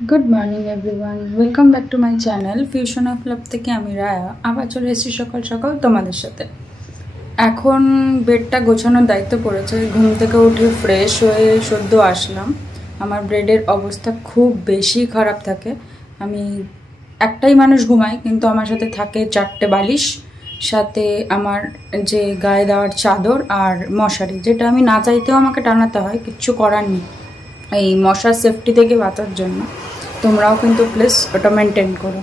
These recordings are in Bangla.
Good morning everyone welcome back to my channel fusion of लाभ থেকে আমি রায়া আবার চলে এসেছি সকাল সকাল তোমাদের সাথে। এখন বেডটা গোছানোর দায়িত্ব পড়েছে। ঘুম থেকে উঠে ফ্রেশ হয়ে সদ্য আসলাম। আমার বেডের অবস্থা খুব বেশি খারাপ থাকে। আমি একটাই মানুষ ঘুমাই, কিন্তু আমার সাথে থাকে 4টে বালিশ, সাথে আমার যে গায়ে দেওয়ার চাদর আর মশারি, যেটা আমি না চাইতেও আমাকে টানাতে হয়, কিচ্ছু করার নেই এই মশার সেফটি থেকে বাঁচার জন্য। তোমরাও কিন্তু প্লিজ ওটা মেনটেন করো।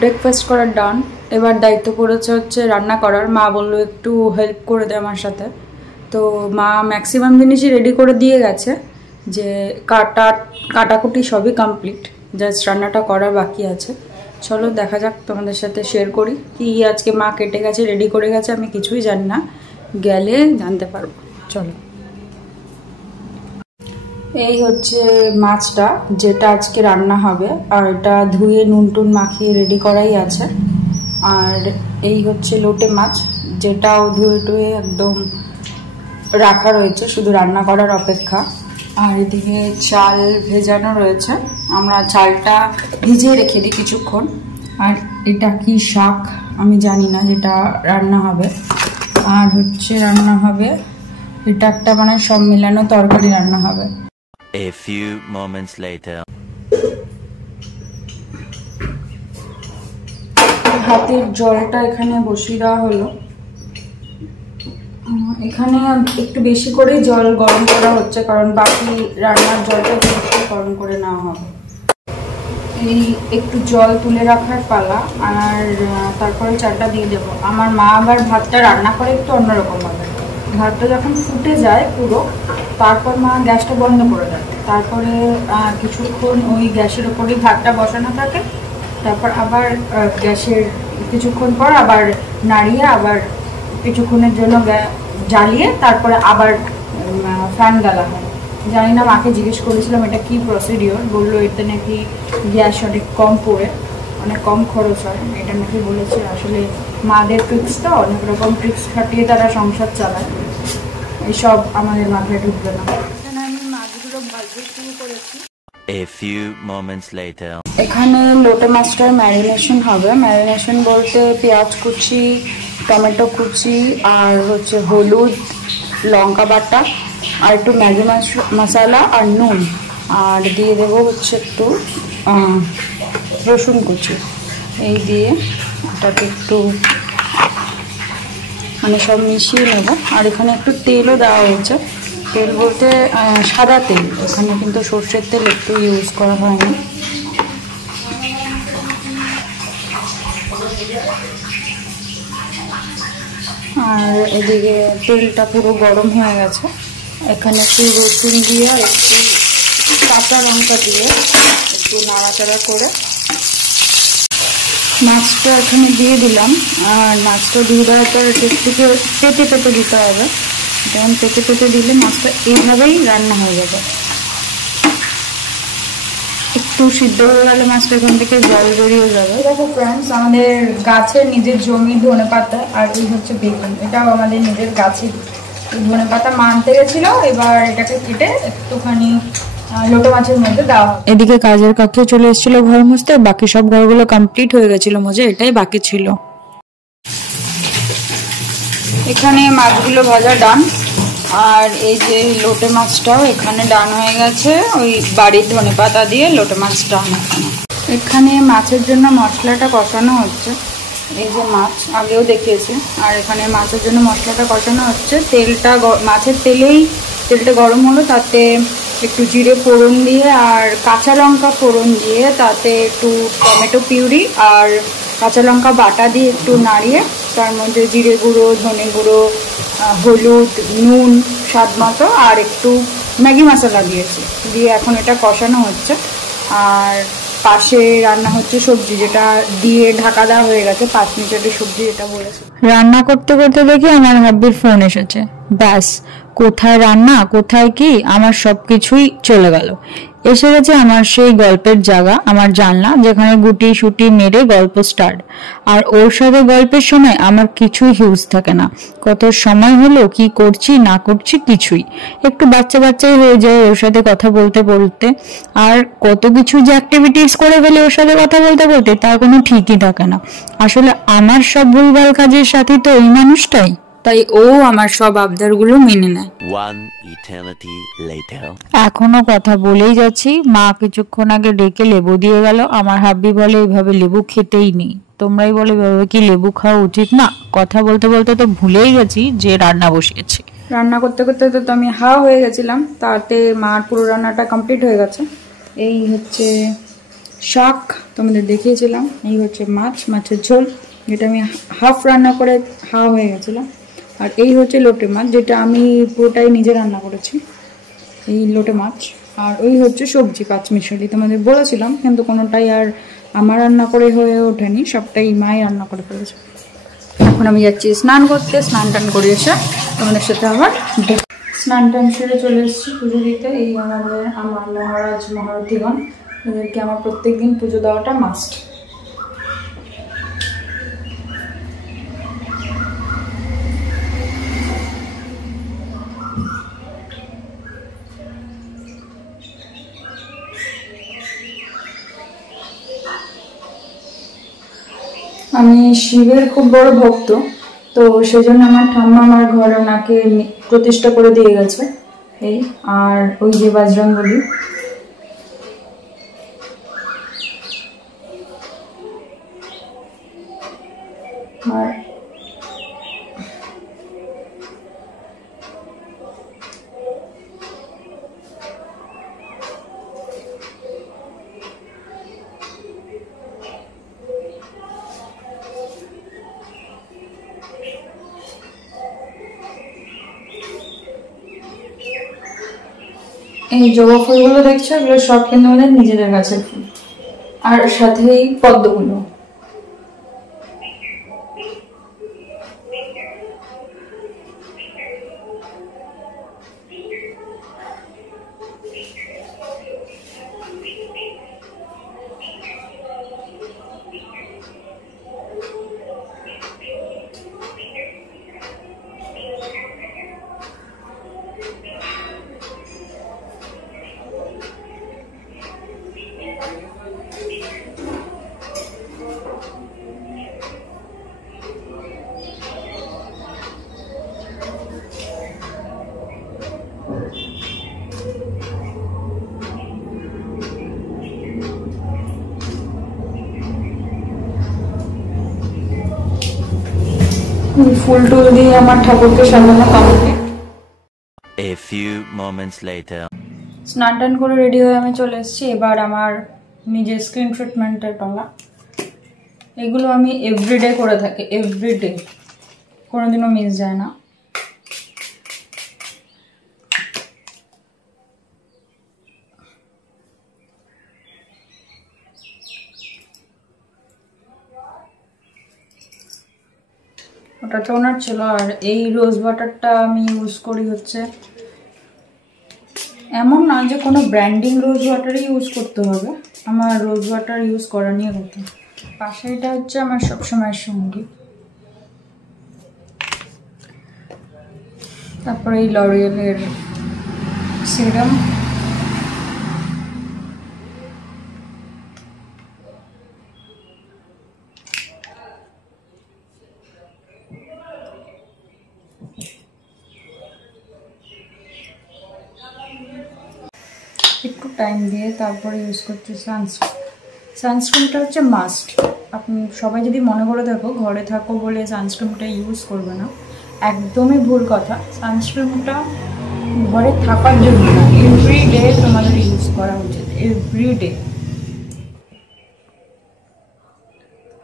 ব্রেকফাস্ট করার ডান, এবার দায়িত্ব পড়েছে হচ্ছে রান্না করার। মা বললো একটু হেল্প করে দে আমার সাথে, তো মা ম্যাক্সিমাম জিনিসই রেডি করে দিয়ে গেছে, যে কাটাকুটি সবই কমপ্লিট, জাস্ট রান্নাটা করার বাকি আছে। চলো দেখা যাক, তোমাদের সাথে শেয়ার করি কি আজকে মা কেটে গেছে, রেডি করে গেছে। আমি কিছুই জানি না, গেলে জানতে পারবো। চলো, এই হচ্ছে মাছটা যেটা আজকে রান্না হবে, আর এটা ধুয়ে নুন টুন মাখিয়ে রেডি করাই আছে। আর এই হচ্ছে লোটে মাছ, যেটাও ধুয়ে টুয়ে একদম রাখা রয়েছে, শুধু রান্না করার অপেক্ষা। আর এদিকে চাল ভেজানো রয়েছে, আমরা চালটা ভিজিয়ে রেখে দিই কিছুক্ষণ। আর এটা কি শাক আমি জানি না, যেটা রান্না হবে। আর হচ্ছে রান্না হবে এটা একটা মানে সব মিলানো তরকারি রান্না হবে। A few moments later. হাতের জলটা এখানে বসিয়ে দেওয়া হলো। এখানে একটু বেশি করে জল গরম করা হচ্ছে, কারণ বাকি রান্নার জলটা একটু গরম করে নেওয়া হবে। এই একটু জল তুলে রাখার পালা, আর তারপরে চালটা দিয়ে দেবো। আমার মা আবার ভাতটা রান্না করে একটু অন্যরকম ভাবে। ভাতটা যখন ফুটে যায় পুরো, তারপর মা গ্যাসটা বন্ধ করে দেয়। তারপরে কিছুক্ষণ ওই গ্যাসের ওপরেই ভাতটা বসানো থাকে, তারপর আবার গ্যাসের কিছুক্ষণ পর আবার নাড়িয়ে আবার কিছুক্ষণের জন্য জ্বালিয়ে তারপরে আবার ফ্যান গালা হয়। জানি না, মাকে জিজ্ঞেস করেছিলাম এটা কি প্রসিডিওর, বললো এতে নাকি গ্যাস অনেক কম পড়ে, অনেক কম খরচ হয়, এটা নাকি বলেছে। আসলে মাদের ট্রিক্স তো, অনেক রকম ট্রিক্স খাটিয়ে তারা সংসার চালায়, এইসব আমাদের মাথায় ঢুকবে না। এখানে আমি মাছগুলো ভাজতে শুরু করেছি। A few moments later. এখানে লোটে মাছটার ম্যারিনেশন হবে। ম্যারিনেশন বলতে পেঁয়াজ কুচি, টমেটো কুচি, আর হচ্ছে হলুদ, লঙ্কা বাটা, আর একটু ম্যাগি মশলা আর নুন, আর দিয়ে দেবো হচ্ছে একটু রসুন কুচি। এই দিয়ে ওটাকে একটু মানে সব মিশিয়ে নেব। আর এখানে একটু তেলও দেওয়া হয়েছে, তেল বলতে সাদা তেল, এখানে কিন্তু সর্ষের তেল একটু ইউজ করা হয়নি। আর এদিকে তেলটা পুরো গরম হয়ে গেছে, এখানে একটু রসুন দিয়ে আর একটু কাঁচা লঙ্কা দিয়ে একটু নাড়াচাড়া করে মাছটা এখানে দিয়ে দিলাম। আর মাছটা দিয়ে দেওয়ার পর একটু পেতে পেতে দিতে হবে, যেমন পেতে পেতে দিলে মাছটা এইভাবেই রান্না হয়ে যাবে। একটু সিদ্ধ হয়ে গেলে মাছটা এখান থেকে জল বেরিয়ে যাবে। দেখো ফ্রেন্ডস, আমাদের গাছের নিজের জমির ধনে পাতা, আর এই হচ্ছে বেগুন, এটাও আমাদের নিজের গাছের ধনে পাতা। মা আনতে গেছিল, এবার এটাকে কেটে একটুখানি লোটে মাছের মধ্যে দেওয়া। এদিকে কাজের কক্ষে চলে এসেছিল ঘর মুছতে, বাকি সব ঘরগুলো কমপ্লিট হয়ে গেছিল মুছে, এটাই বাকি ছিল। এখানে মাছগুলো ভাজা ডান, আর এই যে লোটে মাছটাও এখানে ডান হয়ে গেছে। ওই বাড়ির ধনে পাতা দিয়ে লোটে মাছ ডান। এখানে মাছের জন্য মশলাটা কষানো হচ্ছে। এই যে মাছ আগেও দেখিয়েছি, আর এখানে মাছের জন্য মশলাটা কষানো হচ্ছে। তেলটা মাছের তেলটা গরম হলো, তাতে একটু জিরে ফোড়ন দিয়ে আর কাঁচা লঙ্কা ফোড়ন দিয়ে, তাতে একটু টমেটো পিউরি আর কাঁচা লঙ্কা বাটা দিয়ে একটু নাড়িয়ে তার মধ্যে জিরে গুঁড়ো, ধনে গুঁড়ো, হলুদ, নুন স্বাদ মতো আর একটু ম্যাগি মশলা দিয়েছি, দিয়ে এখন এটা কষানো হচ্ছে। আর পাশে রান্না হচ্ছে সবজি, যেটা দিয়ে ঢাকা দেওয়া হয়ে গেছে, 5 মিনিটের সবজি যেটা বলেছে। রান্না করতে করতে দেখি আমার হাব্বির ফোন এসেছে, ব্যাস কোথায় রান্না কোথায় কি আমার সবকিছুই চলে গেল। এসে গেছে আমার সেই গল্পের জায়গা, আমার জানলা, যেখানে গুটি সুটি মেরে গল্প স্টার্ট। আর ওর সাথে গল্পের সময় আমার কিছুই হিউজ থাকে না, কত সময় হলো কি করছি না করছি কিছুই, একটু বাচ্চা বাচ্চাই হয়ে যায় ওর সাথে কথা বলতে বলতে। আর কত কিছু যে অ্যাক্টিভিটিস করে ফেলে ওর সাথে কথা বলতে বলতে, তার কোনো ঠিকই থাকে না। আসলে আমার সব ভুলভাল কাজের সাথে তো এই মানুষটাই, তাই ও আমার সব আবদারগুলো মেনে নেয়। One eternity later. এখনো কথা বলেই যাচ্ছি, মা কিছুক্ষণ আগে ডেকে লেবু দিয়ে গেল। আমার হাব্বি বলে এইভাবে লেবু খেতেই নেই, তোমরাই বলে এভাবে কি লেবু খাওয়া উচিত না। কথা বলতে বলতে তো ভুলেই গেছি যে রান্না বসিয়েছি। রান্না করতে করতে তো আমি হয়ে গেছিলাম, তাতে মার পুরো রান্নাটা কমপ্লিট হয়ে গেছে। এই হচ্ছে শাক, তোমাদের দেখিয়েছিলাম। এই হচ্ছে মাছের ঝোল, যেটা আমি হাফ রান্না করে হয়ে গেছিলাম। আর এই হচ্ছে লোটে মাছ, যেটা আমি পুরোটাই নিজে রান্না করেছি, এই লোটে মাছ। আর ওই হচ্ছে সবজি 5 মিশালি, তোমাদের বলেছিলাম, কিন্তু কোনোটাই আর আমার রান্না করে হয়ে ওঠেনি, সবটাই মাই রান্না করে ফেলেছে। এখন আমি যাচ্ছি স্নান করতে, স্নান টান করে এসে তোমাদের সাথে আবার স্নান টান সেরে চলে এসেছি পুজো দিতে। এই আমার মহারাজ মহারথীগণ, এদেরকে আমার প্রত্যেকদিন পুজো দেওয়াটা মাস্ট। আমি শিবের খুব বড় ভক্ত, তো সেজন্য আমার ঠাম্মা আমার ঘরে ওনাকে প্রতিষ্ঠা করে দিয়ে গেছে। এই আর ওই যে বজরংবলী, আর এই জবা ফুলগুলো দেখছো, এগুলো সব কিন্তু আমাদের নিজেদের গাছের ফুল, আর সাথে এই পদ্মগুলো। ফুল টুল দিয়ে আমার ঠাকুরকে সাজানো complete. A few moments later. স্নান টান করে রেডি হয়ে আমি চলে এসেছি। এবার আমার নিজের স্ক্রিন ট্রিটমেন্টের পালা। এগুলো আমি এভরিডে করে থাকি, এভরিডে, কোনোদিনও মিস যায় না। ওটা টোনার ছিল। আর এই রোজ ওয়াটারটা আমি ইউজ করি হচ্ছে, এমন না যে কোনো ব্র্যান্ডিং রোজ ওয়াটারই ইউজ করতে হবে, আমার রোজ ওয়াটার ইউজ করা নিয়ে কথা। পাশে এটা হচ্ছে আমার সবসময়ের সঙ্গী। তারপরে এই লরিয়েলের সিরাম, একটু টাইম দিয়ে তারপরে ইউজ করছি সানস্ক্রিন। সানস্ক্রিনটা হচ্ছে মাস্ট। আপনি সবাই যদি মনে করে দেখো ঘরে থাকো বলে সানস্ক্রিনটা ইউজ করবে না, একদমই ভুল কথা। সানস্ক্রিনটা ঘরে থাকার জন্য না, এভরিডে তোমাদের ইউজ করা উচিত, এভরিডে।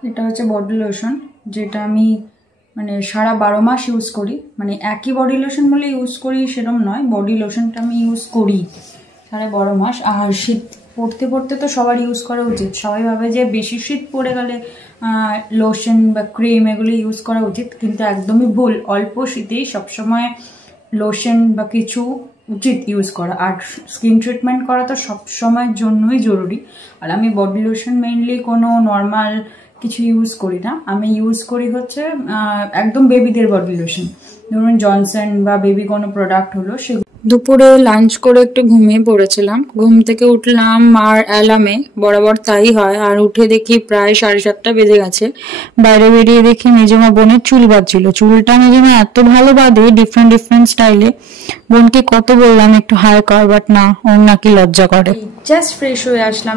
এটা হচ্ছে বডি লোশন, যেটা আমি মানে সারা 12 মাস ইউজ করি। মানে একই বডি লোশন বলে ইউজ করি সেরকম নয়, বডি লোশনটা আমি ইউজ করি সারা 12 মাস। আর শীত পড়তে পড়তে তো সবার ইউজ করা উচিত। সবাই ভাবে যে বেশি শীত পড়ে গেলে লোশন বা ক্রিম এগুলো ইউজ করা উচিত, কিন্তু একদমই ভুল। অল্প শীতেই সবসময় লোশন বা কিছু উচিত ইউজ করা। আর স্কিন ট্রিটমেন্ট করা তো সবসময়ের জন্যই জরুরি। আর আমি বডি লোশন মেইনলি কোনো নর্মাল কিছু ইউজ করি না, আমি ইউজ করি হচ্ছে একদম বেবিদের বডি লোশন, ধরুন জনসন বা বেবি কোনো প্রোডাক্ট হলো সেগুলো। দুপুরে লাঞ্চ করে একটু ঘুমিয়ে পড়েছিলাম, ঘুম থেকে উঠলাম আর অ্যালার্মে বরাবর তাই হয়। আর উঠে দেখি প্রায় 7:30 বেজে গেছে। বাইরে বেরিয়ে দেখি মেজমা বোনের চুল বাঁধছিল। চুলটা মেজমা এত ভালো বাঁধে, ডিফারেন্ট স্টাইলে। বোনকে কত বললাম একটু হাই কর, বাট না, ওর নাকি লজ্জা করে। জাস্ট ফ্রেশ হয়ে আসলাম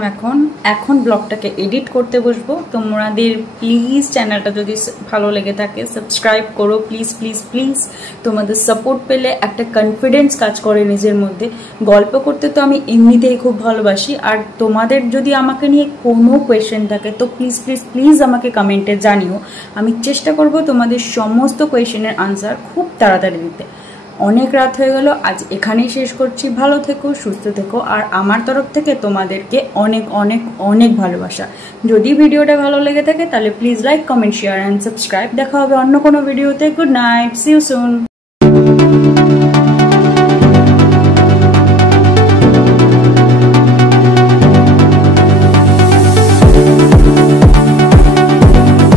এখন ব্লগটাকে এডিট করতে বসবো। তোমাদের প্লিজ চ্যানেলটা যদি ভালো লেগে থাকে সাবস্ক্রাইব করো, প্লিজ প্লিজ প্লিজ। তোমাদের সাপোর্ট পেলে একটা কনফিডেন্স কাজ করে নিজের মধ্যে। গল্প করতে তো আমি এমনিতেই খুব ভালোবাসি, আর তোমাদের যদি আমাকে নিয়ে কোনো কোয়েশ্চেন থাকে তো প্লিজ প্লিজ প্লিজ আমাকে কমেন্টে জানিও। আমি চেষ্টা করব তোমাদের সমস্ত কোয়েশ্চেনের আনসার খুব তাড়াতাড়ি দিতে। অনেক রাত হয়ে গেল, আজ এখানেই শেষ করছি। ভালো থেকো, সুস্থ থেকো, আর আমার তরফ থেকে তোমাদেরকে অনেক অনেক অনেক ভালোবাসা। যদি ভিডিওটা ভালো লেগে থাকে তাহলে please like, comment, share and subscribe. দেখা হবে অন্য কোনো ভিডিওতে। Good night, see you soon.